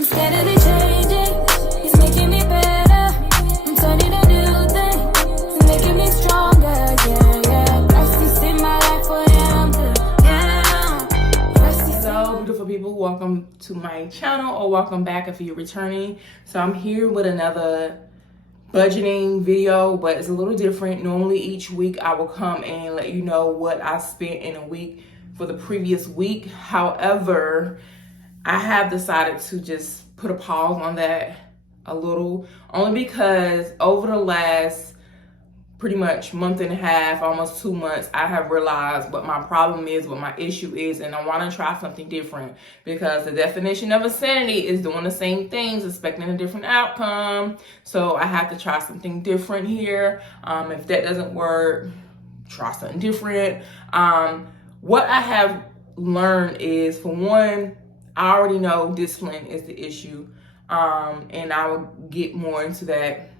I'm steadily changing. He's making me better. I'm turning a new thing. He's making me stronger. Yeah, yeah. Christ in my life, oh yeah, I'm good. Yeah. Christ is So beautiful people, welcome to my channel, or welcome back if you're returning. So I'm here with another budgeting video, but it's a little different. Normally each week I will come and let you know what I spent in a week for the previous week. However, I have decided to just put a pause on that a little, only because over the last pretty much month and a half, almost 2 months, I have realized what my problem is, what my issue is, and I want to try something different, because the definition of insanity is doing the same things, expecting a different outcome. So I have to try something different here. If that doesn't work, try something different. What I have learned is, for one, I already know discipline is the issue, and I will get more into that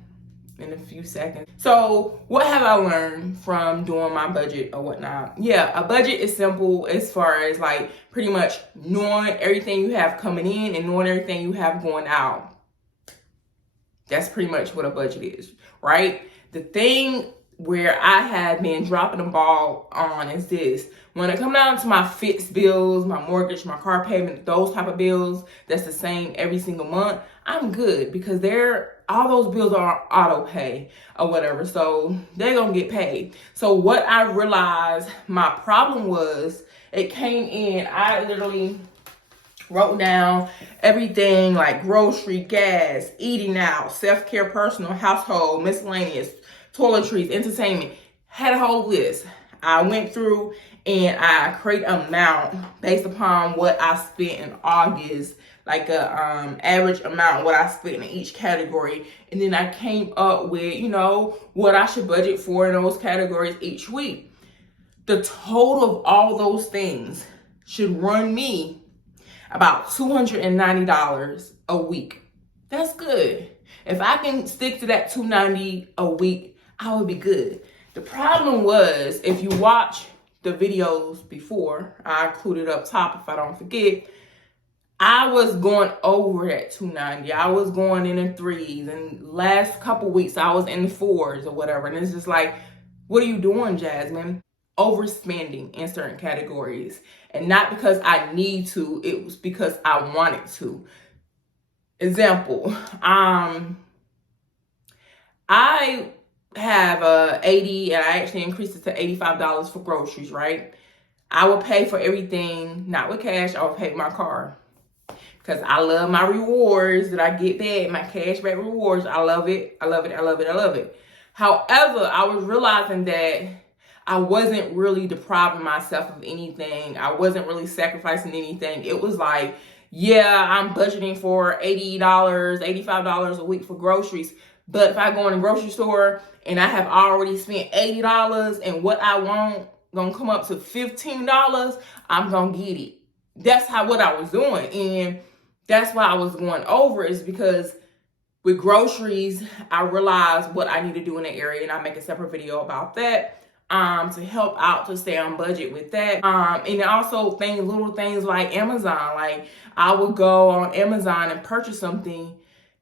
in a few seconds. So what have I learned from doing my budget or whatnot? Yeah, a budget is simple as far as like pretty much knowing everything you have coming in and knowing everything you have going out. That's pretty much what a budget is, right? The thing where I have been dropping the ball on is this. When it comes down to my fixed bills, my mortgage, my car payment, those type of bills, that's the same every single month, I'm good, because all those bills are auto pay or whatever, so they're gonna get paid. So what I realized my problem was, it came in, I literally wrote down everything like grocery, gas, eating out, self-care, personal, household, miscellaneous, toiletries, entertainment, had a whole list. I went through and I create an amount based upon what I spent in August, like a average amount what I spent in each category, and then I came up with, you know, what I should budget for in those categories each week. The total of all those things should run me about $290 a week. That's good. If I can stick to that $290 a week, I would be good. The problem was, if you watch the videos before, I included up top if I don't forget, I was going over that $290. I was going in the threes, and last couple weeks I was in the fours or whatever. And it's just like, what are you doing, Jasmine? Overspending in certain categories. And not because I need to, it was because I wanted to. Example, I have 80, and I actually increased it to $85 for groceries, right? I would pay for everything, not with cash, I would pay with my card. Because I love my rewards that I get back, my cashback rewards. I love it. I love it. I love it. I love it. However, I was realizing that I wasn't really depriving myself of anything. I wasn't really sacrificing anything. It was like, yeah, I'm budgeting for $80, $85 a week for groceries. But if I go in the grocery store and I have already spent $80 and what I want gonna come up to $15, I'm gonna get it. That's what I was doing. And that's why I was going over, is because with groceries, I realized what I need to do in the area, and I make a separate video about that to help out, to stay on budget with that. And also little things like Amazon. Like, I would go on Amazon and purchase something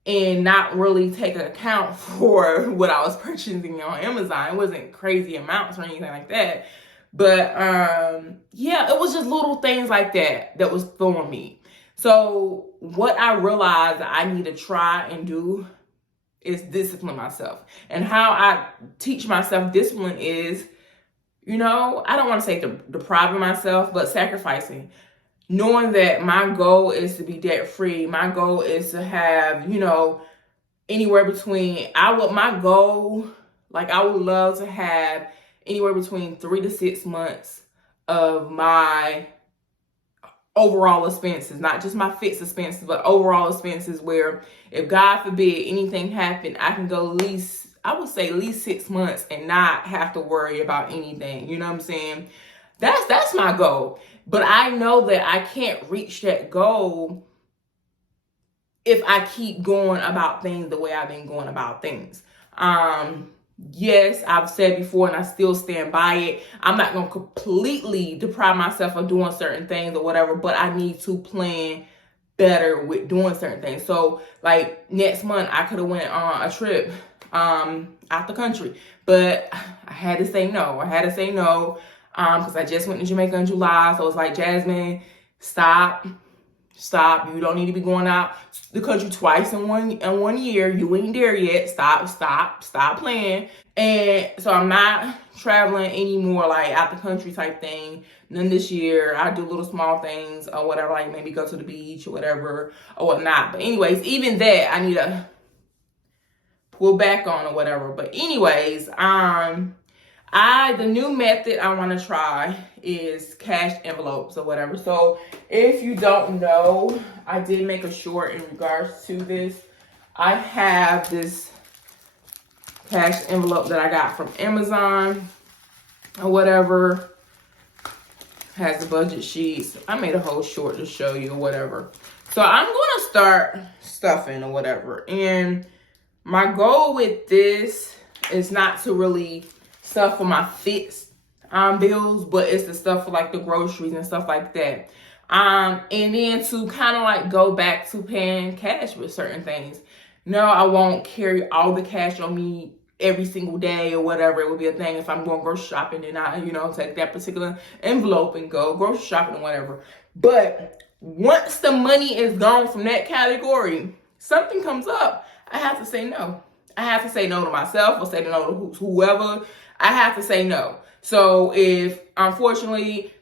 and not really take an account for what I was purchasing on Amazon. It wasn't crazy amounts or anything like that. But yeah, it was just little things like that was throwing me. So what I realized that I need to try and do is discipline myself. And how I teach myself discipline is, you know, I don't want to say depriving myself, but sacrificing. Knowing that my goal is to be debt free. My goal is to have, you know, anywhere between, I would love to have anywhere between 3 to 6 months of my overall expenses, not just my fixed expenses, but overall expenses, where if God forbid anything happened, I can go at least 6 months and not have to worry about anything. You know what I'm saying? That's my goal. But I know that I can't reach that goal if I keep going about things the way I've been going about things. Yes, I've said before, and I still stand by it, I'm not going to completely deprive myself of doing certain things or whatever, but I need to plan better with doing certain things. So like next month I could have went on a trip out the country, but I had to say no. Because I just went to Jamaica in July. So it's like, Jasmine, stop. You don't need to be going out the country twice in one year. You ain't there yet. Stop playing. And so I'm not traveling anymore, like out the country type thing. None this year. I do little small things or whatever, like maybe go to the beach or whatever or whatnot. But anyways, even that I need to pull back on or whatever. But anyways, the new method I want to try is cash envelopes or whatever. So if you don't know, I did make a short in regards to this. I have this cash envelope that I got from Amazon or whatever. Has the budget sheets. I made a whole short to show you or whatever. So I'm going to start stuffing or whatever. And my goal with this is not to really stuff for my fixed bills, but it's the stuff for like the groceries and stuff like that. And then to kind of like go back to paying cash with certain things. No, I won't carry all the cash on me every single day or whatever. It would be a thing if I'm going grocery shopping and I, take that particular envelope and go grocery shopping or whatever. But once the money is gone from that category, something comes up, I have to say no. I have to say no to myself or say no to whoever. I have to say no. So if, unfortunately,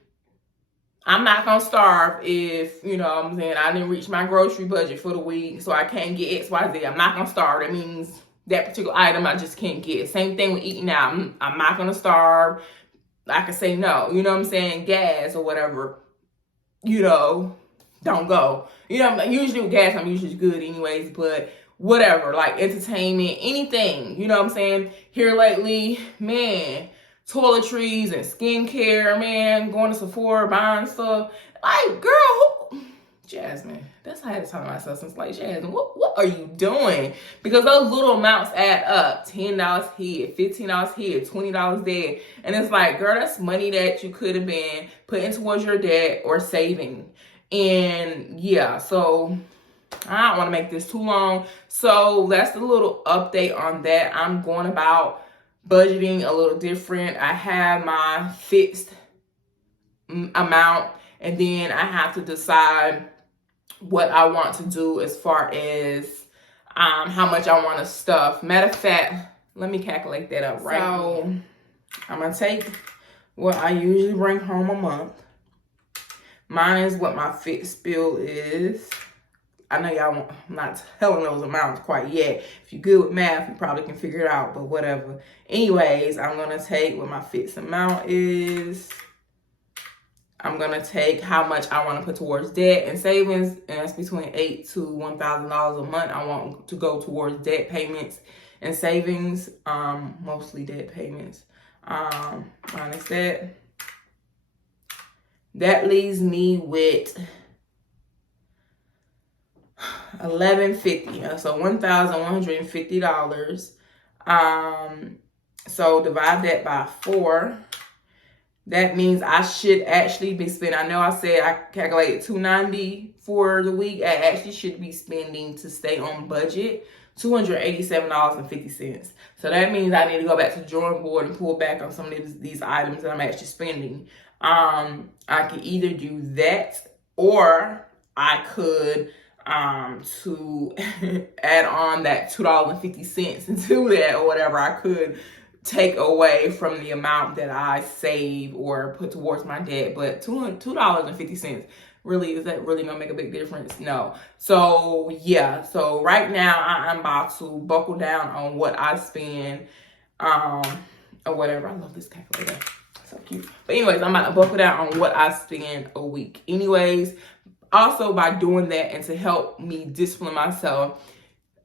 I'm not going to starve if, I didn't reach my grocery budget for the week, so I can't get X, Y, Z. I'm not going to starve. That means that particular item I just can't get. Same thing with eating out. I'm not going to starve. I can say no. You know what I'm saying? Gas or whatever, don't go. Usually with gas, I'm usually good anyways, but whatever, like entertainment, anything, you know what I'm saying? Here lately, man, toiletries and skincare, man, going to Sephora, buying stuff. Like, girl, Jasmine, that's how I had to tell myself since, like, Jasmine, what are you doing? Because those little amounts add up. $10 here, $15 here, $20 there. And it's like, girl, that's money that you could have been putting towards your debt or saving. And yeah, so I don't want to make this too long. So that's the little update on that. I'm going about budgeting a little different. I have my fixed amount, and then I have to decide what I want to do as far as how much I want to stuff. Matter of fact, let me calculate that up right now. So I'm going to take what I usually bring home a month. Mine is what my fixed bill is. I know y'all I'm not telling those amounts quite yet. If you're good with math, you probably can figure it out, but whatever. Anyways, I'm going to take what my fixed amount is. I'm going to take how much I want to put towards debt and savings, and that's between $8,000 to $1,000 a month. I want to go towards debt payments and savings, mostly debt payments. Minus that. That leaves me with $1,150, so $1,150. So divide that by 4. That means I should actually be spending, I know I said I calculated $290 for the week. I actually should be spending, to stay on budget, $287.50. So that means I need to go back to the drawing board and pull back on some of these items that I'm actually spending. I could either do that, or I could to add on that $2.50 into that, or whatever I could take away from the amount that I save or put towards my debt. But $2.50, really, is that really gonna make a big difference? No. So yeah, so right now I'm about to buckle down on what I spend, or whatever. I love this calculator, so cute. But anyways, I'm about to buckle down on what I spend a week. Anyways, also by doing that, and to help me discipline myself,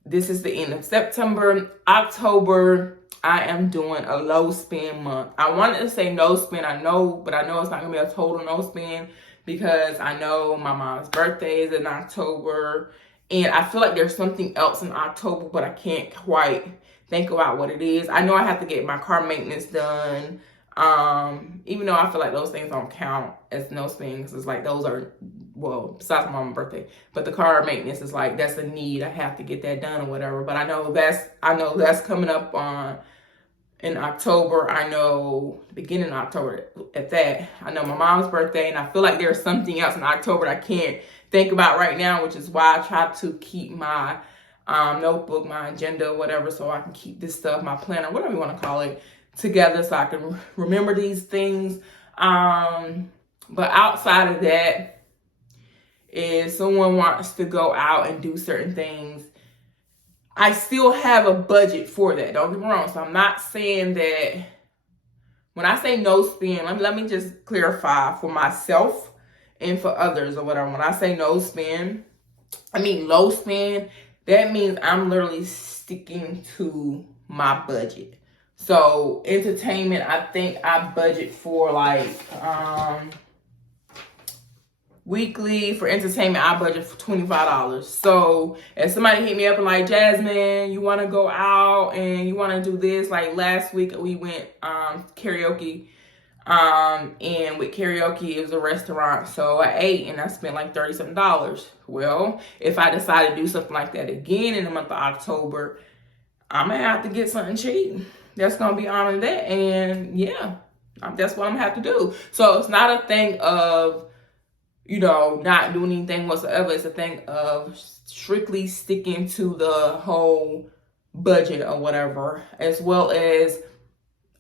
this is the end of September. October, I am doing a low spend month. I wanted to say no spend, I know, but I know it's not gonna be a total no spend, because I know my mom's birthday is in October, and I feel like there's something else in October, but I can't quite think about what it is. I know I have to get my car maintenance done, even though I feel like those things don't count as no spend, because it's like those are well, besides my mom's birthday, but the car maintenance is like, that's a need. I have to get that done or whatever. But I know that's coming up in October. I know beginning of October at that. I know my mom's birthday, and I feel like there's something else in October that I can't think about right now, which is why I try to keep my notebook, my agenda, whatever, so I can keep this stuff, my planner, whatever you want to call it, together so I can remember these things. But outside of that, if someone wants to go out and do certain things, I still have a budget for that. Don't get me wrong. So I'm not saying that when I say no spend, let me just clarify for myself and for others or whatever. When I say no spend, I mean low spend. That means I'm literally sticking to my budget. So entertainment, I think I budget for like weekly for entertainment, I budget for $25. So if somebody hit me up and like, Jasmine, you want to go out and you want to do this, like last week we went karaoke, and with karaoke it was a restaurant, so I ate and I spent like $37. Well, if I decide to do something like that again in the month of October, I'm gonna have to get something cheap that's gonna be on that, and yeah, that's what I'm gonna have to do. So it's not a thing of, you know, not doing anything whatsoever. It's a thing of strictly sticking to the whole budget or whatever, as well as,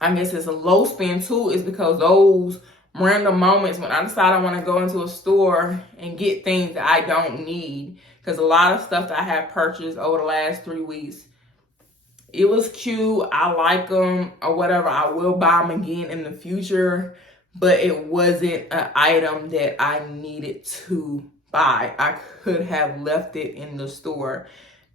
I guess it's a low spend too, is because those random moments when I decide I want to go into a store and get things that I don't need, because a lot of stuff that I have purchased over the last 3 weeks, it was cute, I like them or whatever, I will buy them again in the future, but it wasn't an item that I needed to buy. I could have left it in the store,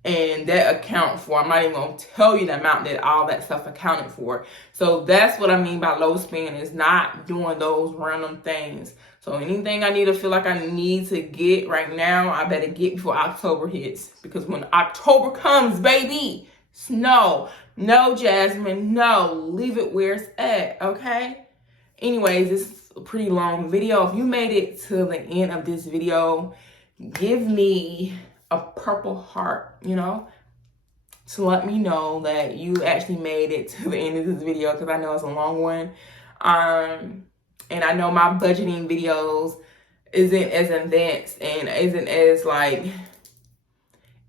and that account for, I'm not even going to tell you the amount that all that stuff accounted for. So that's what I mean by low spend, is not doing those random things. So anything I need to feel like I need to get right now, I better get before October hits. Because when October comes, baby, no, Jasmine, no, leave it where it's at, okay? Anyways, this is a pretty long video. If you made it to the end of this video, give me a purple heart, you know, to let me know that you actually made it to the end of this video, because I know it's a long one. And I know my budgeting videos isn't as advanced and isn't as like,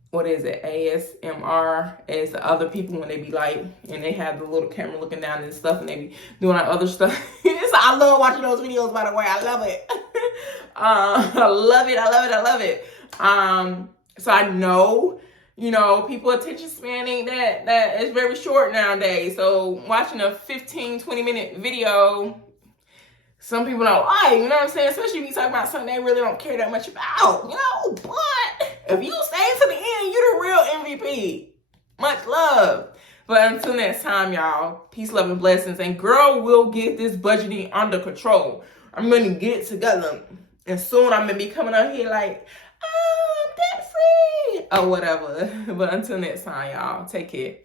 what is it, ASMR as the other people when they be like, and they have the little camera looking down and stuff, and they be doing like other stuff. So I love watching those videos, by the way. I love it. I love it. So I know, you know, people attention span ain't that is very short nowadays. So watching a 15-20 minute video, some people don't like, you know what I'm saying? Especially if you talk about something they really don't care that much about, you know? But if you stay to the end, you're the real MVP. Much love. But until next time, y'all, peace, love, and blessings. And girl will get this budgeting under control. I'm going to get it together. And soon I'm going to be coming out here like, I'm debt free, or whatever. But until next time, y'all, take care.